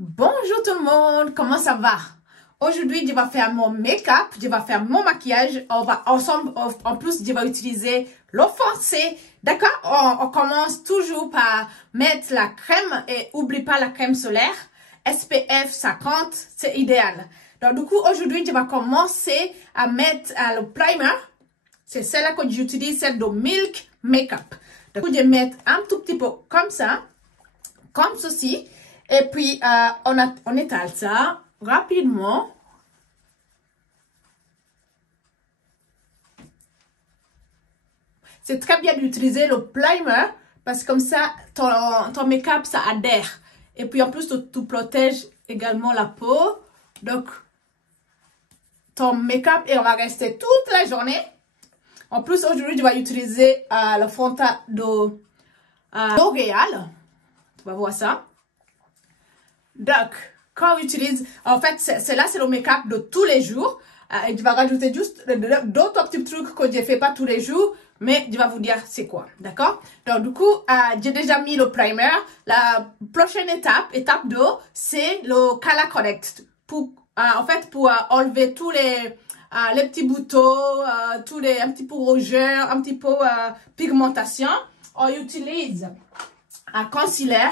Bonjour tout le monde, comment ça va? Aujourd'hui, je vais faire mon make-up, je vais faire mon maquillage. On va ensemble, en plus, je vais utiliser l'eau foncée. D'accord? On commence toujours par mettre la crème et oublie pas la crème solaire. SPF 50, c'est idéal. Donc, du coup, aujourd'hui, je vais commencer à mettre le primer. C'est celle-là que j'utilise, celle de Milk Makeup. Donc, je vais mettre un tout petit peu comme ça, comme ceci. Et puis, on étale ça rapidement. C'est très bien d'utiliser le primer parce que comme ça, ton make-up, ça adhère. Et puis, en plus, tu protèges également la peau. Donc, ton make-up, et on va rester toute la journée. En plus, aujourd'hui, je vais utiliser le fond de teint de L'Oréal. Tu vas voir ça. Donc, quand on utilise, en fait, c'est le make-up de tous les jours. Et je vais rajouter juste d'autres petits trucs que je ne fais pas tous les jours. Mais je vais vous dire c'est quoi. D'accord? Donc, du coup, j'ai déjà mis le primer. La prochaine étape 2, c'est le color correct. En fait, pour enlever tous les petits boutons, un petit peu rougeur, un petit peu pigmentation, on utilise un concealer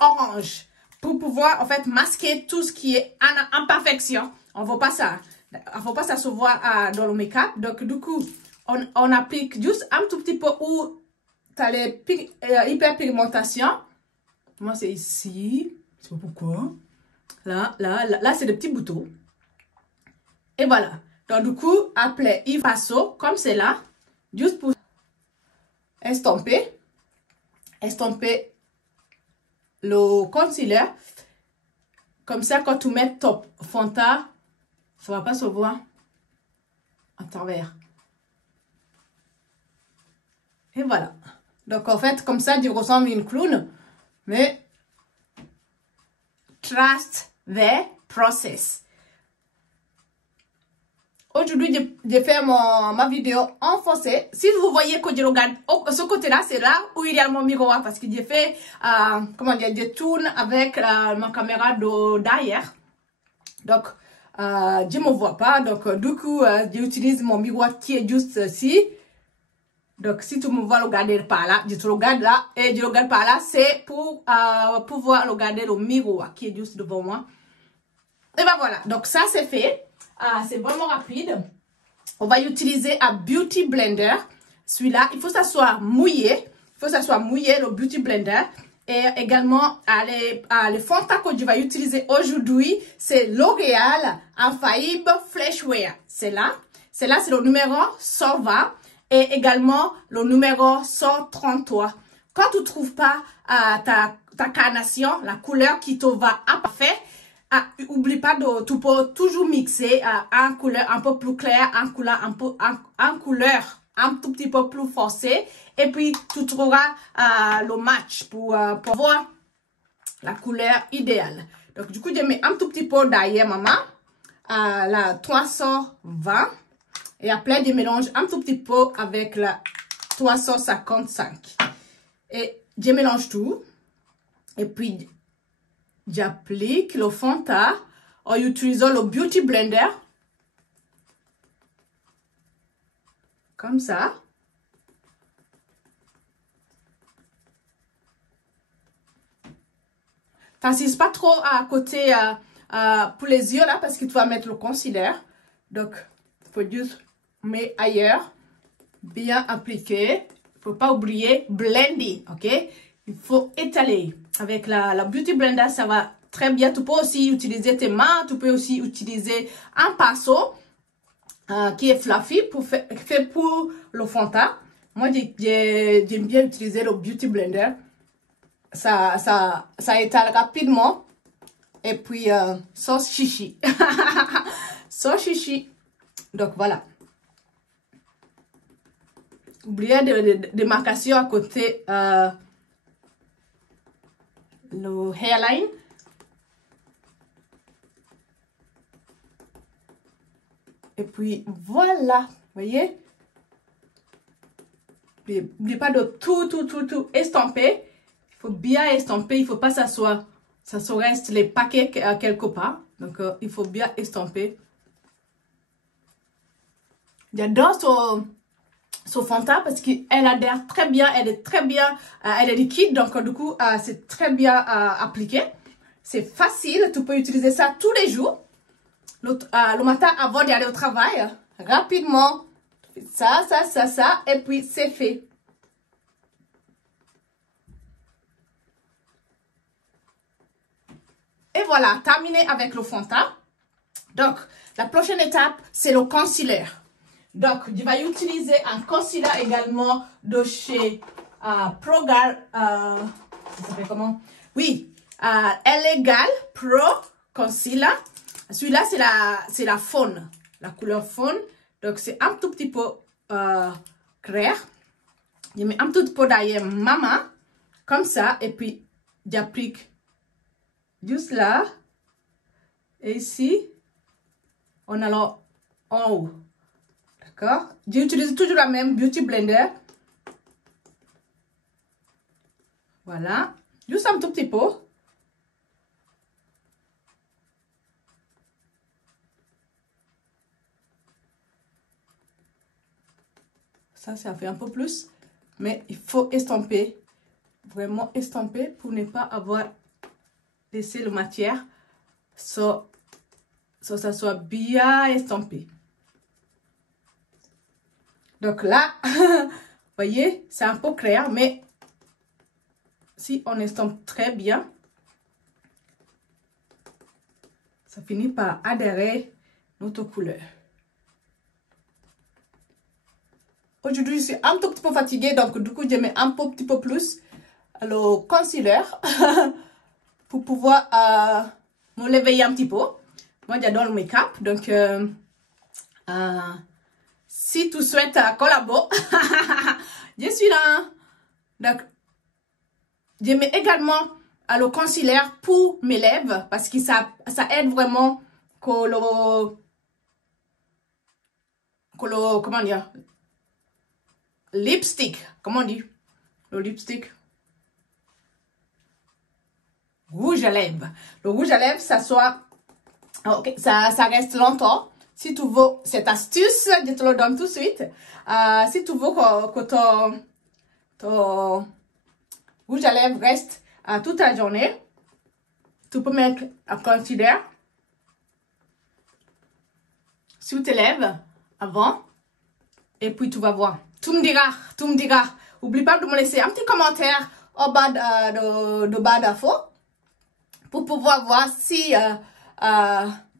orange pour pouvoir en fait masquer tout ce qui est en imperfection. On ne veut pas ça. Il ne faut pas ça se voir dans le make-up. Donc du coup, on applique juste un tout petit peu où tu as les hyperpigmentations. Moi, c'est ici. Je sais pas pourquoi. Là, c'est des petits boutons. Et voilà. Donc du coup, après, il passe comme c'est là. Juste pour estomper le concealer. Comme ça, quand tu mets ton fond de teint, ça va pas se voir à travers. Et voilà. Donc, en fait, comme ça, tu ressembles à une clown. Mais, trust the process. Aujourd'hui, j'ai fait ma vidéo en français. Si vous voyez que je regarde ce côté-là, c'est là où il y a mon miroir. Parce que j'ai fait, comment dire, je tourne avec ma caméra derrière. Donc, je ne me vois pas. Donc, du coup, j'utilise mon miroir qui est juste ici. Donc, si tu me vois regarder par là, je te regarde là. Et je regarde par là, c'est pour pouvoir regarder le miroir qui est juste devant moi. Et ben voilà. Donc, ça, c'est fait. C'est vraiment rapide. On va utiliser un Beauty Blender. Celui-là, il faut que ça soit mouillé. Il faut que ça soit mouillé, le Beauty Blender. Et également, le fond de teint que je vais utiliser aujourd'hui, c'est L'Oréal Infaillible Fresh Wear. C'est là, c'est le numéro 120 et également le numéro 133. Quand tu ne trouves pas ta carnation, la couleur qui te va à parfait, oublie pas tu peux toujours mixer un couleur un peu plus clair, un couleur un tout petit peu plus foncé, et puis tu trouveras le match pour voir la couleur idéale. Donc du coup, je mets un tout petit peu derrière maman, la 320, et après je mélange un tout petit peu avec la 355. Et je mélange tout, et puis j'applique le fond de teint en utilisant le Beauty Blender. Comme ça. T'insistes pas trop à côté pour les yeux là parce que tu vas mettre le concealer. Donc, il faut juste mettre ailleurs. Bien appliquer. Il ne faut pas oublier blender, ok? Il faut étaler. Avec la Beauty Blender, ça va très bien. Tu peux aussi utiliser tes mains. Tu peux aussi utiliser un pinceau qui est fluffy fait pour le fond de teint. Moi, j'aime bien utiliser le Beauty Blender. Ça étale rapidement. Et puis, sans chichi. Sans chichi. Donc, voilà. Oubliez des marcations à côté le hairline. Et puis, voilà. Vous voyez? N'oubliez pas de tout estomper. Il faut bien estomper. Il ne faut pas que ça soit ça se reste les paquets quelque part. Donc, il faut bien estomper. J'adore ce fond de teint parce qu'elle adhère très bien, elle est très bien, elle est liquide, donc du coup, c'est très bien appliqué. C'est facile, tu peux utiliser ça tous les jours. Le matin, avant d'aller au travail, rapidement, ça, et puis c'est fait. Et voilà, terminé avec le fond de teint. Donc, la prochaine étape, c'est le concealer. Donc, je vais utiliser un concealer également de chez ProGal. Ça s'appelle comment? Oui, Elegal Pro Concealer. Celui-là, c'est la faune, la couleur faune. Donc, c'est un tout petit peu clair. Je mets un tout petit peu derrière ma main, comme ça, et puis j'applique juste là. Et ici, on a là en haut. D'accord? J'utilise toujours la même Beauty Blender. Voilà. Juste un tout petit peu. Ça fait un peu plus. Mais il faut estomper. Vraiment estomper pour ne pas avoir laissé la matière. Ça soit bien estampé. Donc là, vous voyez, c'est un peu clair, mais si on estompe très bien, ça finit par adhérer notre couleur. Aujourd'hui, je suis un tout petit peu fatiguée, donc du coup, je mets un petit peu plus le concealer pour pouvoir me l'éveiller un petit peu. Moi, j'adore le make-up, donc si tu souhaites collaborer, je suis là. Donc, je mets également le concealer pour mes lèvres parce que ça aide vraiment que le comment dire, lipstick, comment on dit, le lipstick, rouge à lèvres. Le rouge à lèvres, ça soit, ok, ça reste longtemps. Si tu veux cette astuce, je te le donne tout de suite. Si tu veux que ton rouge à lèvres reste toute la journée, tu peux mettre un concealer sur tes lèvres avant et puis tu vas voir. Tu me diras. N'oublie pas de me laisser un petit commentaire au bas de bas d'info pour pouvoir voir si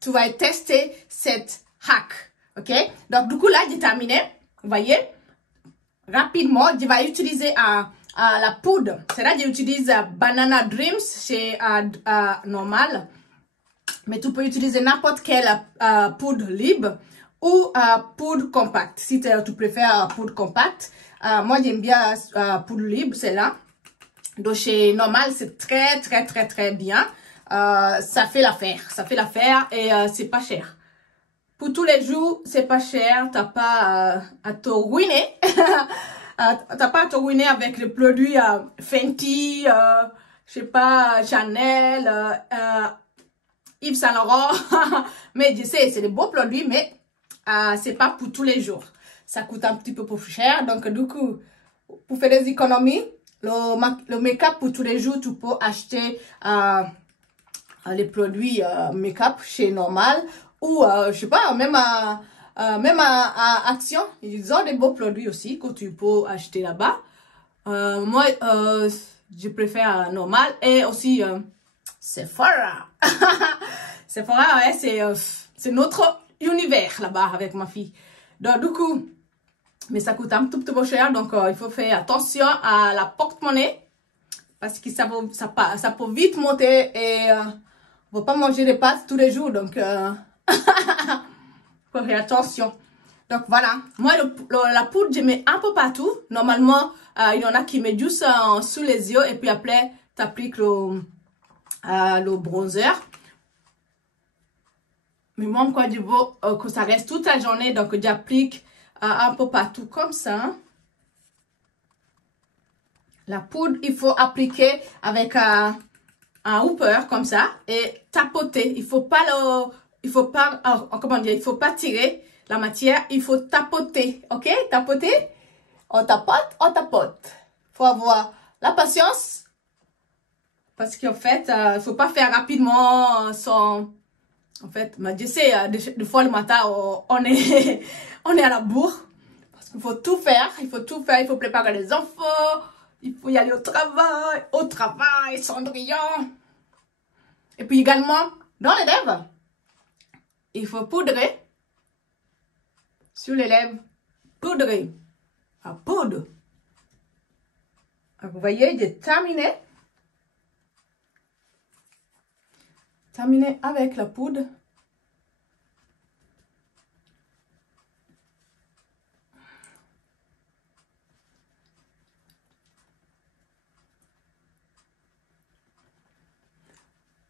tu vas tester cette hack. Ok? Donc, du coup, là, j'ai terminé. Vous voyez? Rapidement, je vais utiliser la poudre. C'est là que j'utilise Banana Dreams chez Normal. Mais tu peux utiliser n'importe quelle poudre libre ou poudre compacte. Si tu préfères poudre compacte, moi j'aime bien poudre libre, c'est là. De chez Normal, c'est très bien. Ça fait l'affaire et c'est pas cher. Pour tous les jours, c'est pas cher. T'as pas à te ruiner. T'as pas à te ruiner avec les produits Fenty, je sais pas, Chanel, Yves Saint Laurent. Mais je sais, c'est des beaux produits, mais c'est pas pour tous les jours. Ça coûte un petit peu plus cher. Donc, du coup, pour faire des économies, le make-up pour tous les jours, tu peux acheter les produits make-up chez Normal ou, je sais pas, même à Action. Ils ont des beaux produits aussi que tu peux acheter là-bas. Moi, je préfère Normal et aussi Sephora. Sephora, ouais, c'est notre univers là-bas avec ma fille. Donc, du coup, mais ça coûte un tout petit peu cher, donc il faut faire attention à la porte-monnaie parce que ça peut vite monter et on ne va pas manger des pâtes tous les jours, donc faut faire attention. Donc voilà, moi la poudre je mets un peu partout. Normalement, il y en a qui mettent juste sous les yeux et puis après tu appliques le bronzer. Mais moi, quoi, je veux que ça reste toute la journée, donc j'applique un peu partout comme ça. La poudre, il faut appliquer avec un hooper comme ça et tapoter. Il faut pas comment dire, il faut pas tirer la matière, il faut tapoter, ok? Tapoter, on tapote, on tapote. Faut avoir la patience parce qu'en fait, il faut pas faire rapidement sans. En fait, je sais, des fois le matin, on est, on est à la bourre. Parce qu'il faut tout faire, il faut tout faire, il faut préparer les enfants, il faut y aller au travail, Cendrillon. Et puis également, dans les lèvres, il faut poudrer sur les lèvres, poudrer, à poudre. Vous voyez, j'ai terminé. Terminé avec la poudre.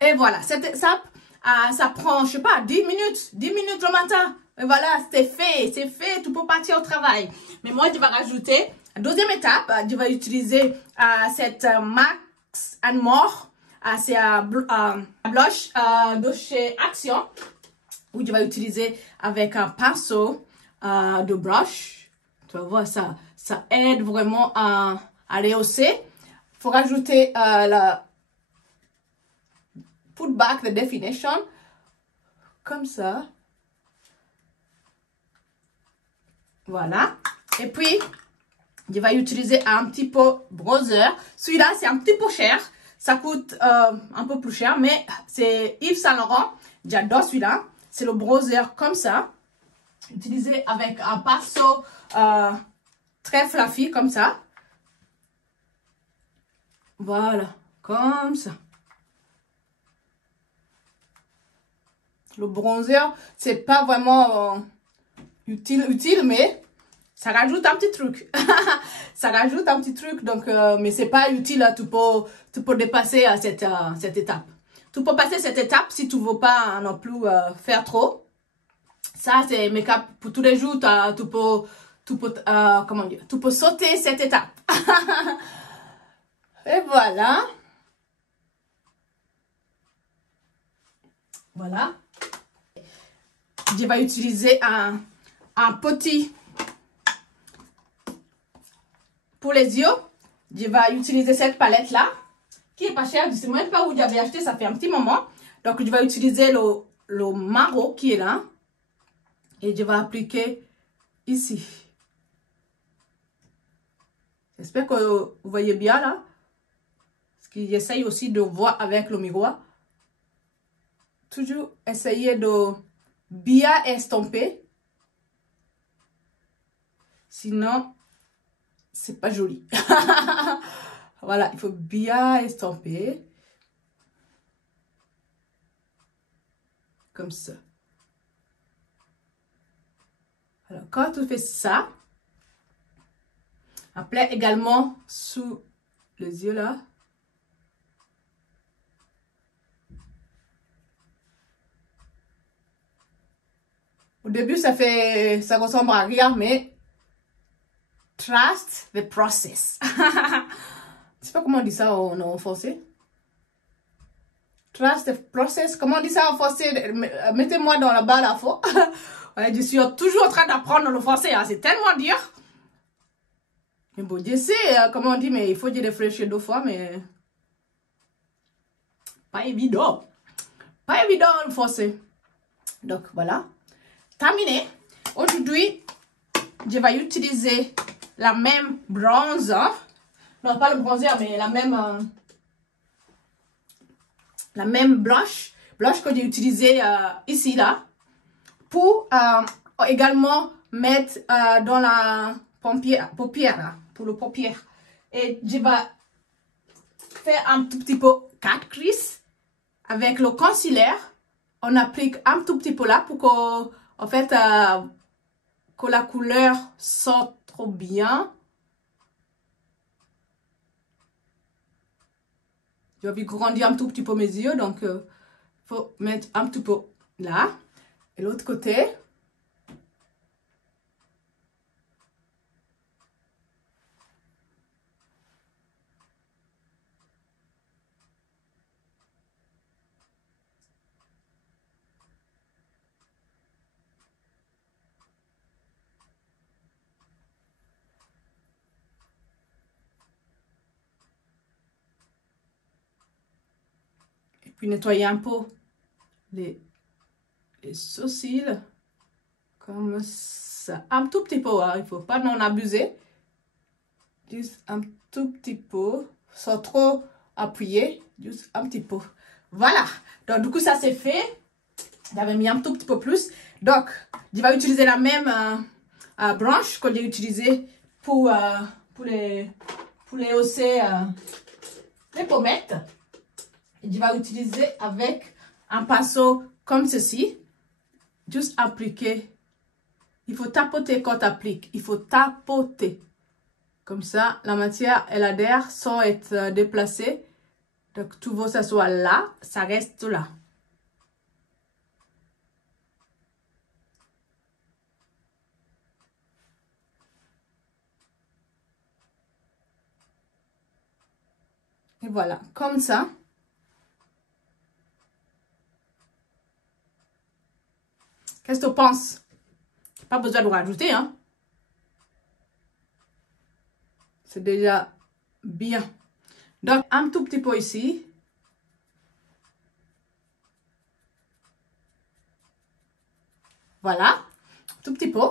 Et voilà, cette étape, ça prend, je sais pas, 10 minutes le matin. Et voilà, c'est fait, tu peux partir au travail. Mais moi, je vais rajouter, deuxième étape, je vais utiliser cette Max and More. C'est un blush de chez Action, où je vais utiliser avec un pinceau de brush. Tu vas voir, ça aide vraiment à rehausser. Il faut rajouter la put back the definition comme ça. Voilà. Et puis, je vais utiliser un petit peu bronzer. Celui-là, c'est un petit peu cher. Ça coûte un peu plus cher, mais c'est Yves Saint Laurent. J'adore celui-là. C'est le bronzer comme ça. Utilisé avec un pinceau très fluffy comme ça. Voilà, comme ça. Le bronzer, c'est pas vraiment utile, mais ça rajoute un petit truc. Ça rajoute un petit truc, donc, mais c'est pas utile, tu peux dépasser cette étape. Tu peux passer cette étape si tu veux pas non plus faire trop. Ça, c'est make-up pour tous les jours, comment dire, tu peux sauter cette étape. Et voilà. Voilà. Je vais utiliser un petit pour les yeux. Je vais utiliser cette palette là qui est pas chère. Je ne sais même pas où j'avais acheté, ça fait un petit moment. Donc je vais utiliser le marron qui est là et je vais appliquer ici. J'espère que vous voyez bien là. Parce que j'essaye aussi de voir avec le miroir. Toujours essayer de bien estomper. Sinon, c'est pas joli. Voilà, il faut bien estomper. Comme ça. Alors, quand tu fais ça, après également sous les yeux là. Au début, ça ressemble à rien, mais trust the process. Je sais pas comment on dit ça en français. Trust the process. Comment on dit ça en français? Mettez-moi dans la barre d'infos. Ouais, je suis toujours en train d'apprendre le français. Hein. C'est tellement dur. Mais bon, je sais comment on dit, mais il faut y réfléchir 2 fois, mais pas évident. Pas évident le français. Donc, voilà. Terminé. Aujourd'hui, je vais utiliser la même bronzer. Non, pas le bronzer, mais la même blush. Blush que j'ai utilisé ici, là. Pour également mettre dans la paupière, là. Pour le paupière. Et je vais faire un tout petit peu 4 creases. Avec le concealer, on applique un tout petit peu là pour que, en fait, que la couleur sorte trop bien. J'ai envie de grandir un tout petit peu mes yeux, donc il faut mettre un petit peu là. Et l'autre côté. puis nettoyer un peu les sourcils. Comme ça. Un tout petit peu, hein. Il ne faut pas en abuser. Juste un tout petit peu. Sans trop appuyer. Juste un petit peu. Voilà. Donc, du coup, ça c'est fait. J'avais mis un tout petit peu plus. Donc, je vais utiliser la même branche que j'ai utilisée pour les hausser les pommettes. Et je vais utiliser avec un pinceau comme ceci. Juste appliquer. Il faut tapoter quand tu appliques. Il faut tapoter. Comme ça, la matière, elle adhère sans être déplacée. Donc, tout va s'asseoir là. Ça reste là. Et voilà, comme ça. Qu'est-ce que tu penses? Pas besoin de rajouter, hein. C'est déjà bien. Donc, un tout petit peu ici. Voilà, tout petit peu.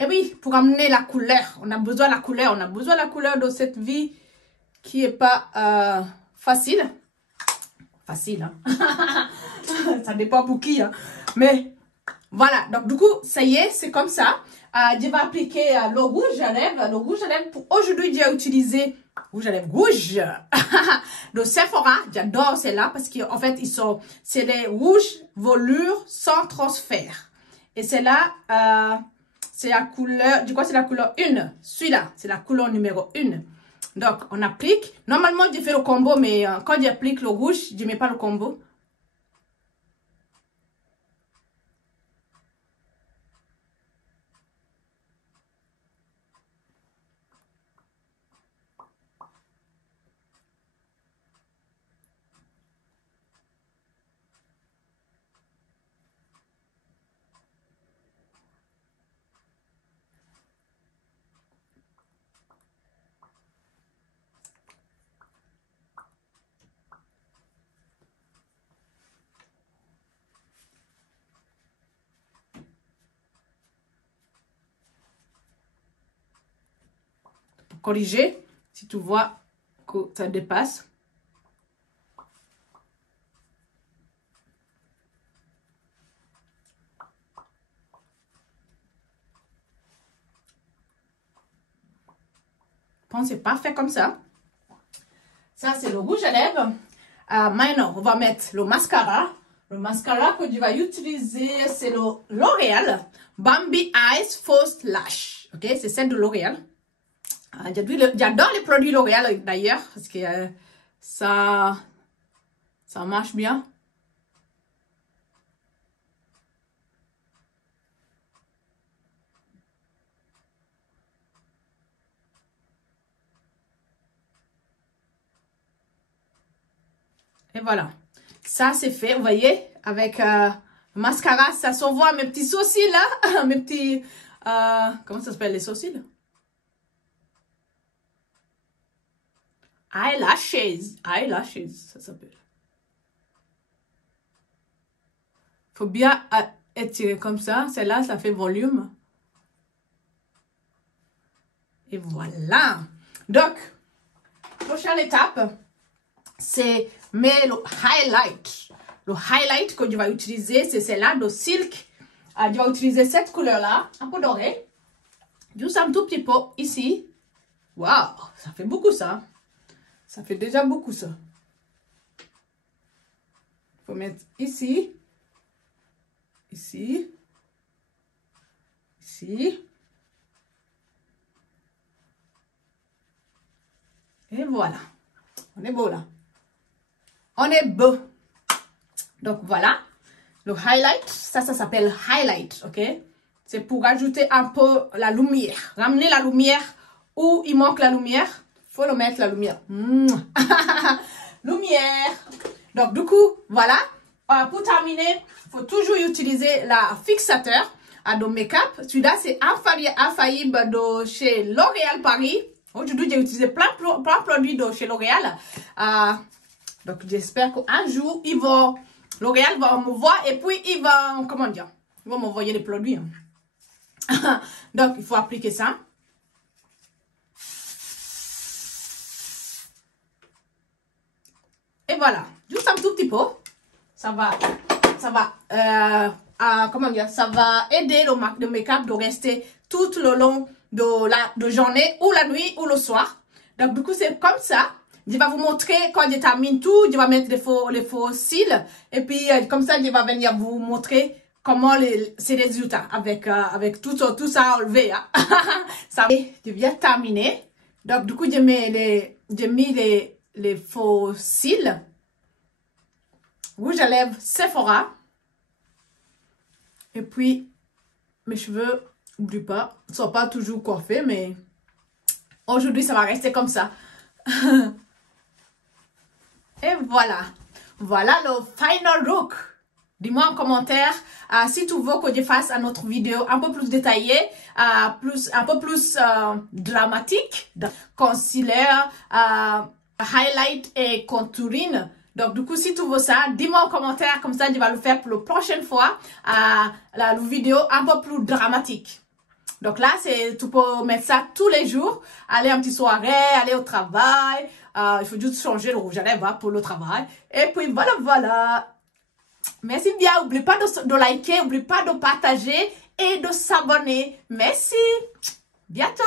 Et oui, pour amener la couleur, on a besoin de la couleur. On a besoin de la couleur de cette vie qui n'est pas facile. Facile, hein. Ça dépend pour qui, hein. Mais voilà, donc du coup, ça y est, c'est comme ça. Je vais appliquer le rouge à lèvres. Le rouge à lèvres, pour aujourd'hui, j'ai utilisé rouge à lèvres rouge de Sephora. J'adore celle-là parce qu'en fait, c'est les rouges velours sans transfert. Et celle-là, c'est la couleur, je crois que c'est la couleur 1. Celui-là, c'est la couleur numéro 1. Donc, on applique. Normalement, je fais le combo, mais quand j'applique le rouge, je ne mets pas le combo. Corriger si tu vois que ça dépasse. Je pense que c'est parfait comme ça. Ça, c'est le rouge à lèvres. Maintenant, on va mettre le mascara. Le mascara que je vais utiliser, c'est le L'Oréal Bambi Eyes First Lash. Ok, c'est celle de L'Oréal. J'adore les produits L'Oréal d'ailleurs, parce que ça marche bien. Et voilà, ça c'est fait, vous voyez, avec mascara, ça se voit mes petits sourcils là, mes petits, comment ça s'appelle les sourcils? Eyelashes, ça s'appelle. Faut bien étirer comme ça, celle-là, ça fait volume. Et voilà. Donc, prochaine étape, c'est le highlight. Le highlight que je vais utiliser, c'est celle-là de Silk. Je vais utiliser cette couleur-là, un peu dorée. Juste un tout petit peu ici. Waouh, ça fait beaucoup ça. Ça fait déjà beaucoup ça. Il faut mettre ici. Ici. Ici. Et voilà. On est beau là. On est beau. Donc voilà. Le highlight, ça s'appelle highlight, ok? C'est pour rajouter un peu la lumière. Ramener la lumière où il manque la lumière. Faut le mettre la lumière. Lumière. Donc du coup, voilà. Pour terminer, il faut toujours utiliser la fixateur de make-up. Celui-là, c'est infaillible de chez L'Oréal Paris. Aujourd'hui, j'ai utilisé plein de produits de chez L'Oréal. Donc, j'espère qu'un jour, L'Oréal va me voir et puis ils vont m'envoyer les produits. Donc, il faut appliquer ça. Et voilà, juste un tout petit peu. Ça va aider le make-up de rester tout le long de la journée ou la nuit ou le soir. Donc, du coup, c'est comme ça. Je vais vous montrer quand je termine tout. Je vais mettre les faux cils. Et puis, comme ça, je vais venir vous montrer comment ces résultats avec tout ça enlevé. Hein. Ça, je viens de terminer. Donc, du coup, j'ai mis les faux cils. Rouge à lèvres Sephora. Et puis, mes cheveux, n'oublie pas, ne sont pas toujours coiffés, mais aujourd'hui, ça va rester comme ça. Et voilà. Voilà le final look. Dis-moi en commentaire si tu veux que je fasse une autre vidéo un peu plus détaillée, un peu plus dramatique. Concealer, highlight et contouring. Donc, du coup, si tu veux ça, dis-moi en commentaire, comme ça, je vais le faire pour la prochaine fois, la vidéo un peu plus dramatique. Donc là, tu peux mettre ça tous les jours, aller en petite soirée, aller au travail, il faut juste changer le rouge à lèvres pour le travail. Et puis, voilà. Merci bien, n'oublie pas de liker, n'oublie pas de partager et de s'abonner. Merci, bientôt.